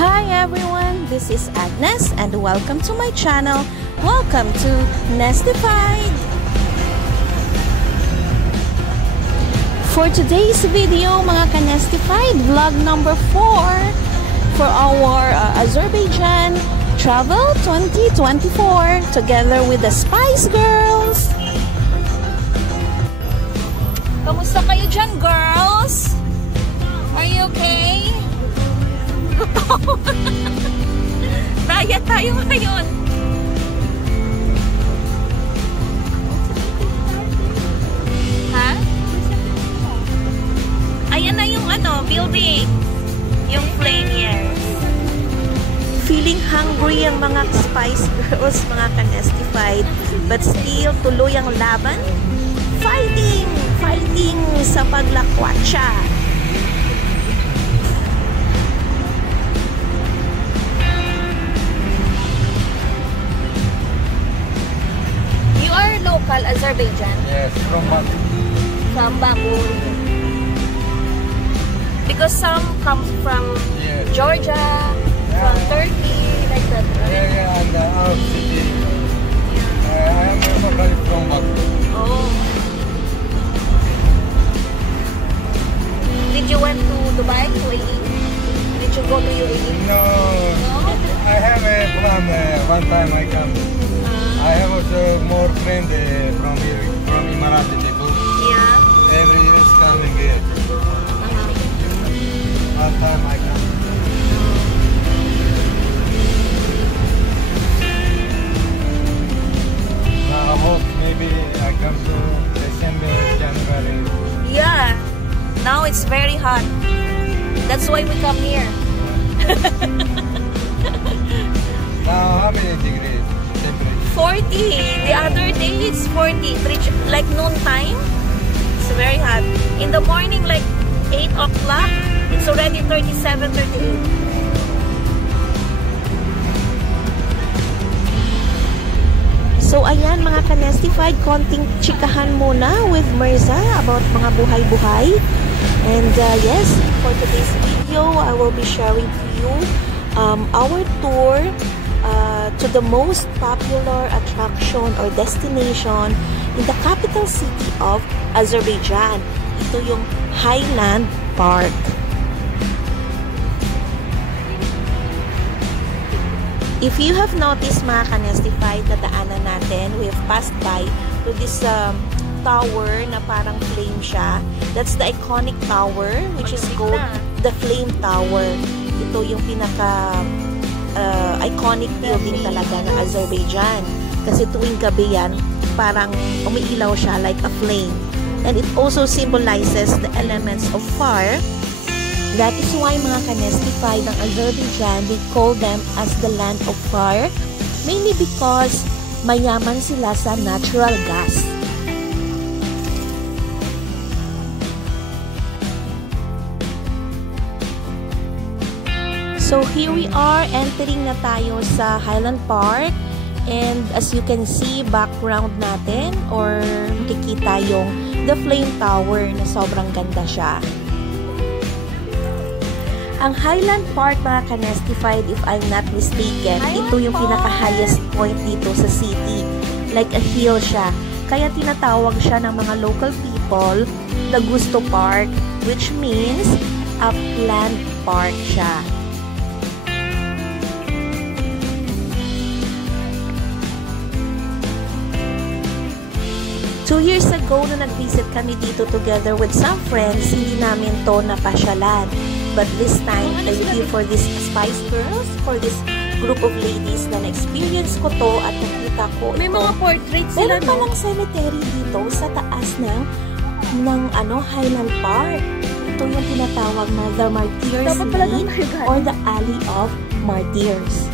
Hi everyone, this is Agnes and welcome to my channel. Welcome to Nestified. For today's video, mga ka-Nestified, vlog number 4 for our Azerbaijan Travel 2024 together with the Spice Girls. Kamusta kayo dyan, girls? Are you okay? Diet tayo ngayon. Ha? Ayan na yung building. Yung flame, yes. Feeling hungry ang mga Spice Girls, mga ka-Nestified. But still, tuloy ang laban. Fighting sa paglakwatsa. You are local Azerbaijan? Yes, from Baku. From Baku. Because some come from Georgia, from Turkey, like that, right? Yeah, and our city. I am locally from Baku. Oh. Did you went to Dubai, UAE? Did you go to UAE? No. I have a plan. One time I come. I have also more friends from Emirati people. Yeah. Every year is coming here. One time I come. Now I hope maybe I come to December, January. Yeah. Now it's very hot. That's why we come here. Now how many degrees temperature? 40. The other day it's 40. Like noon time. It's very hot. In the morning, like 8 o'clock, it's already 37, 38. So ayan mga ka-Nestified, konting chikahan muna with Mirza about mga buhay-buhay. And yes, for today's video, I will be sharing to you our tour to the most popular attraction or destination in the capital city of Azerbaijan. Ito yung Highland Park. If you have noticed mga ka-Nestified na daanan natin, we have passed by to this tower na parang flame siya. That's the iconic tower which is called the Flame Tower. Ito yung pinaka iconic building talaga ng Azerbaijan. Kasi tuwing gabi yan, parang umiilaw siya like a flame. And it also symbolizes the elements of fire. That is why mga ka-Nestified ng Azerbaijan, they call them as the land of fire, mainly because mayaman sila sa natural gas. So here we are, entering na tayo sa Highland Park, and as you can see, background natin or makikita yung the Flame Tower na sobrang ganda siya. Ang Highland Park mga ka-Nestified, if I'm not mistaken, ito yung pinaka-highest point dito sa city. Like a hill siya. Kaya tinatawag siya ng mga local people the Gusto Park, which means upland park siya. 2 years ago, na nag-visit kami dito together with some friends, hindi namin to napasyalan. But this time, thank you for this Spice Girls, for this group of ladies na na-experience ko to at nakita ko ito. May mga portraits sila, meron palang cemetery dito sa taas ng Highland Park. Ito yung tinatawag na The Martyrs Lane or the Alley of Martyrs.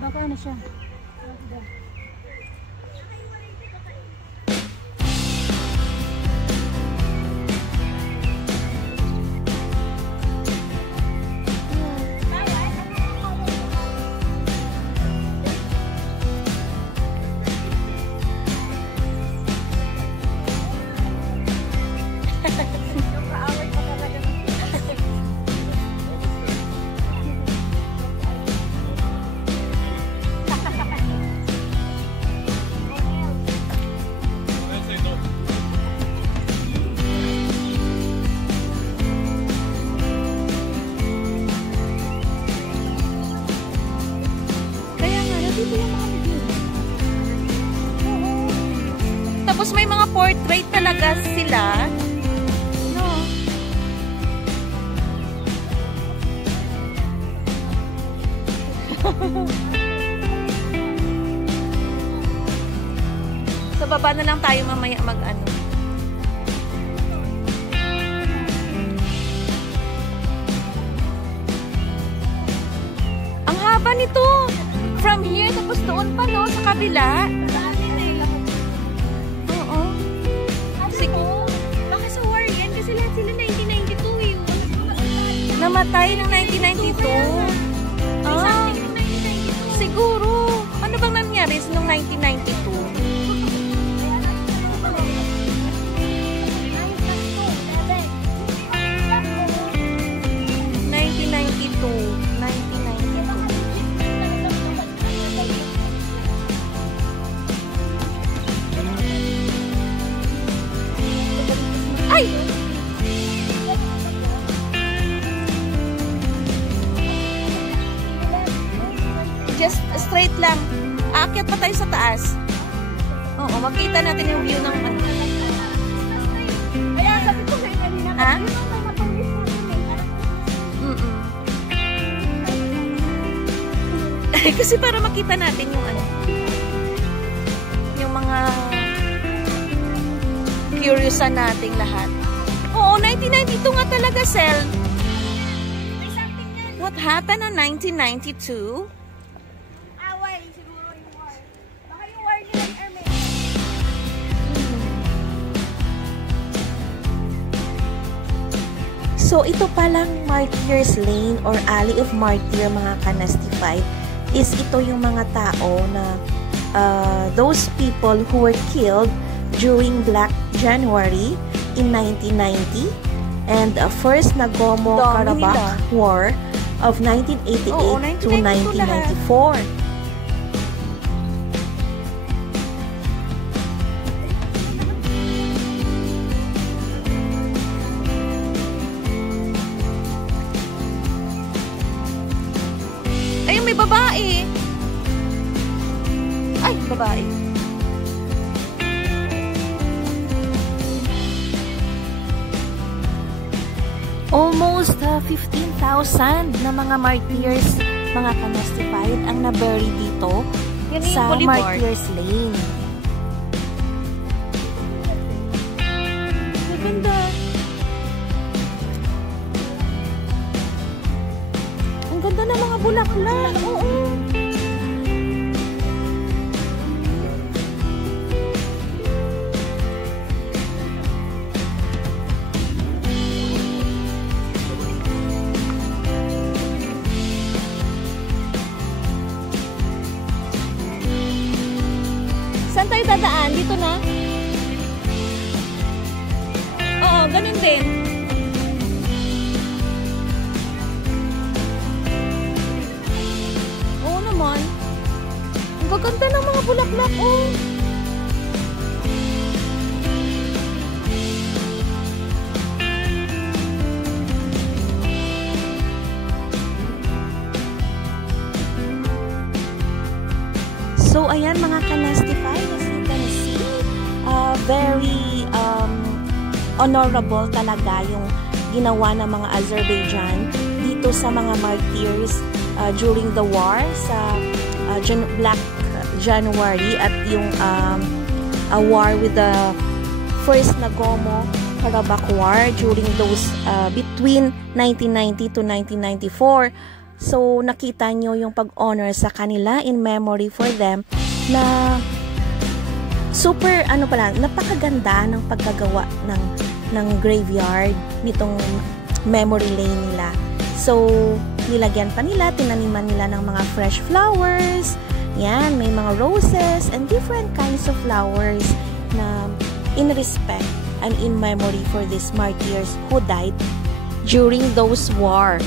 Baka ano siya? Naka-portrait talaga sila. No. So, baba na lang tayo mamaya mag-ano. Ang haba nito. From here, tapos doon pa, no? Sa kabila. Oo. Sige. Baka sa war yan kasi lahat sila 1992 eh. Namatay ng 1992. Ah, siguro. Ano bang nangyari noong 1992? 1992. Ay! Just straight lang. Aakyat pa tayo sa taas. Oo, makita natin yung view ng ano. Kaya sabi ko sa'yo kanina, Ha? yun ang may matungis natin. Kasi para makita natin yung ano. Yung mga curiousan nating lahat. Oo, 1992 nga talaga, Sel. May something yan. What happened in 1992? Away, siguro yung war. Baka yung war nila yung Erme. So, ito palang Martyrs Lane or Alley of Martyr, mga Kanastified, is ito yung mga tao na those people who were killed during Black January in 1990 and first Nagorno-Karabakh War of 1988 Oo, to 1992 1994. Ayun, may babae. Ay, babae. Almost 15,000 na mga martyrs, mga Kanastified, ang na-bury dito sa Martyrs Lane. Maganda. Ang ganda ng mga bulaklak. Oo. Saan tayo dadaan? Dito na? Oo, ganun din. Oo naman. Ang gaganda ng mga bulaklak, oh. So, ayan mga Kanastified, as you can see, very honorable talaga yung ginawa ng mga Azerbaijan dito sa mga martyrs during the war sa Black January at yung war with the first Nagorno-Karabakh War during those between 1990 to 1994. So, nakita nyo yung pag-honor sa kanila in memory for them na super, napakaganda ng pagkagawa ng graveyard nitong memory lane nila. So, nilagyan pa nila, tinaniman nila ng mga fresh flowers. Yan, may mga roses and different kinds of flowers na in respect and in memory for these martyrs who died during those war.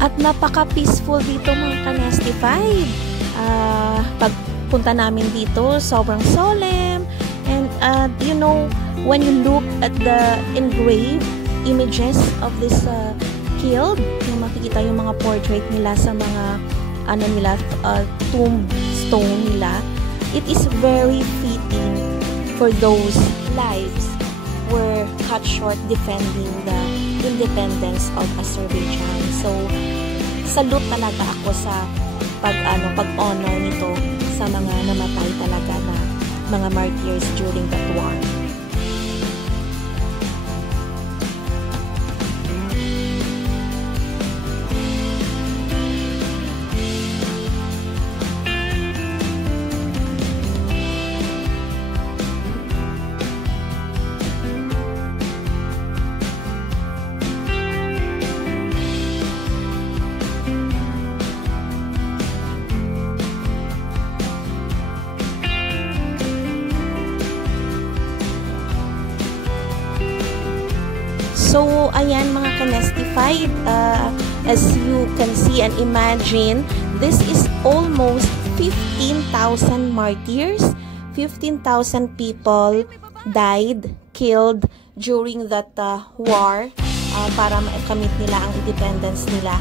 At napaka-peaceful dito mga ka-Nestified. Pagpunta namin dito, sobrang solemn. And you know, when you look at the engraved images of this killed, yung makikita yung mga portrait nila sa mga tombstone nila, it is very fitting for those lives were cut short defending the independence of Azerbaijan. So, salute talaga ako sa pag-honor nito sa mga namatay talaga na mga martyrs during that war. So, ayan mga ka-Nestified, as you can see and imagine, this is almost 15,000 martyrs. 15,000 people died, killed during that war para makamit nila ang independence nila.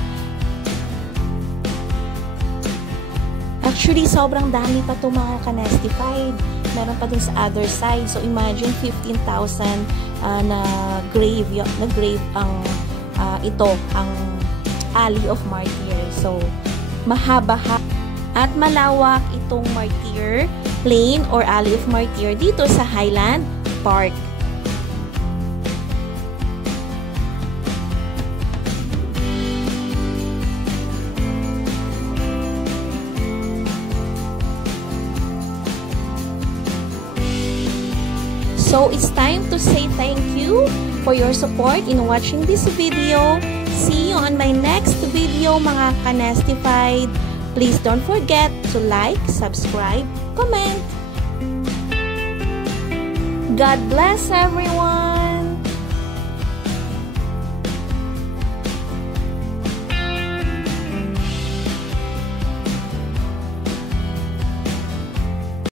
Actually, sobrang dami pa ito mga ka-Nestified. Meron pa din sa other side. So, imagine 15,000 na grave ang ang Alley of Martyrs. So, mahaba at malawak itong Martyr Lane or Alley of Martyr dito sa Highland Park. So, it's time to say thank you for your support in watching this video. See you on my next video, mga ka-Nestified. Please don't forget to like, subscribe, comment. God bless everyone!